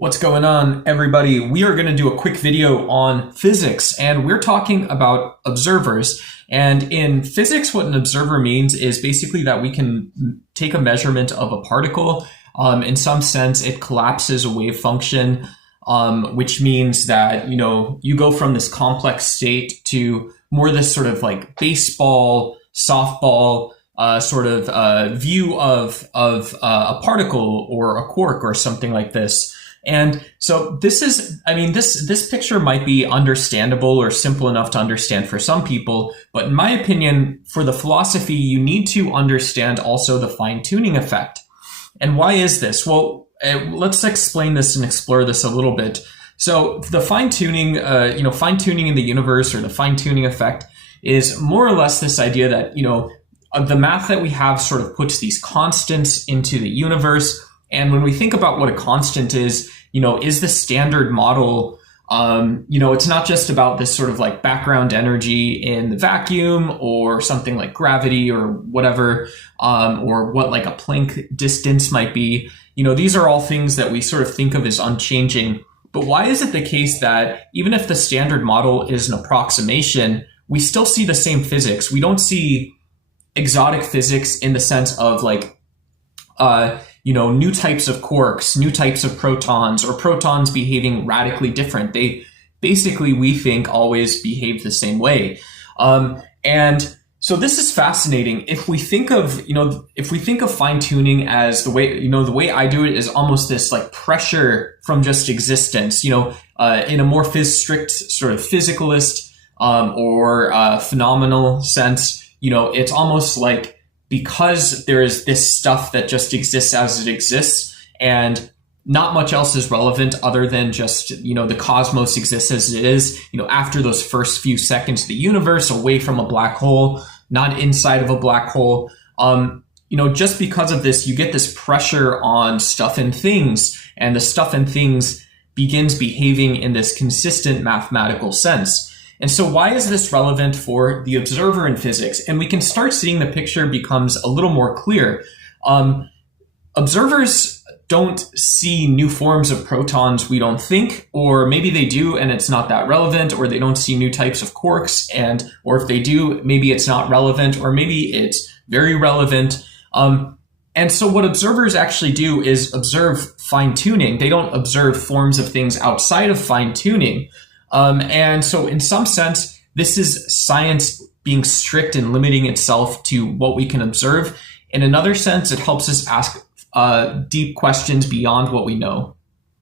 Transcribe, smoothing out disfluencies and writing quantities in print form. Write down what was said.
What's going on, everybody? We are going to do a quick video on physics, and we're talking about observers. And in physics, what an observer means is basically that we can take a measurement of a particle. In some sense, it collapses a wave function, which means that, you go from this complex state to more this sort of like baseball, softball, view of a particle or a quark or something like this. And so this picture might be understandable or simple enough to understand for some people, but in my opinion, for the philosophy, you need to understand also the fine-tuning effect. And why is this? Well, let's explain this and explore this a little bit. So the fine-tuning, fine-tuning in the universe, or the fine-tuning effect, is more or less this idea that, the math that we have sort of puts these constants into the universe. And when we think about what a constant is the standard model, it's not just about this sort of like background energy in the vacuum or something like gravity or whatever, or what like a Planck distance might be. These are all things that we sort of think of as unchanging. But why is it the case that even if the standard model is an approximation, we still see the same physics? We don't see exotic physics in the sense of like, new types of quarks, new types of protons, or protons behaving radically different. They basically, we think, always behave the same way. And so this is fascinating. If we think of, fine tuning as the way I do it is almost this like pressure from just existence, in a more strict sort of physicalist, or phenomenal sense, it's almost like, because there is this stuff that just exists as it exists, and not much else is relevant other than just, the cosmos exists as it is, after those first few seconds of the universe, away from a black hole, not inside of a black hole. Just because of this, you get this pressure on stuff and things, and the stuff and things begins behaving in this consistent mathematical sense. And so why is this relevant for the observer in physics? And we can start seeing the picture becomes a little more clear. Observers don't see new forms of protons, we don't think, or maybe they do and it's not that relevant, or they don't see new types of quarks, or if they do, maybe it's not relevant, or maybe it's very relevant. And so what observers actually do is observe fine-tuning. They don't observe forms of things outside of fine-tuning. And so in some sense, this is science being strict and limiting itself to what we can observe. In another sense, it helps us ask deep questions beyond what we know.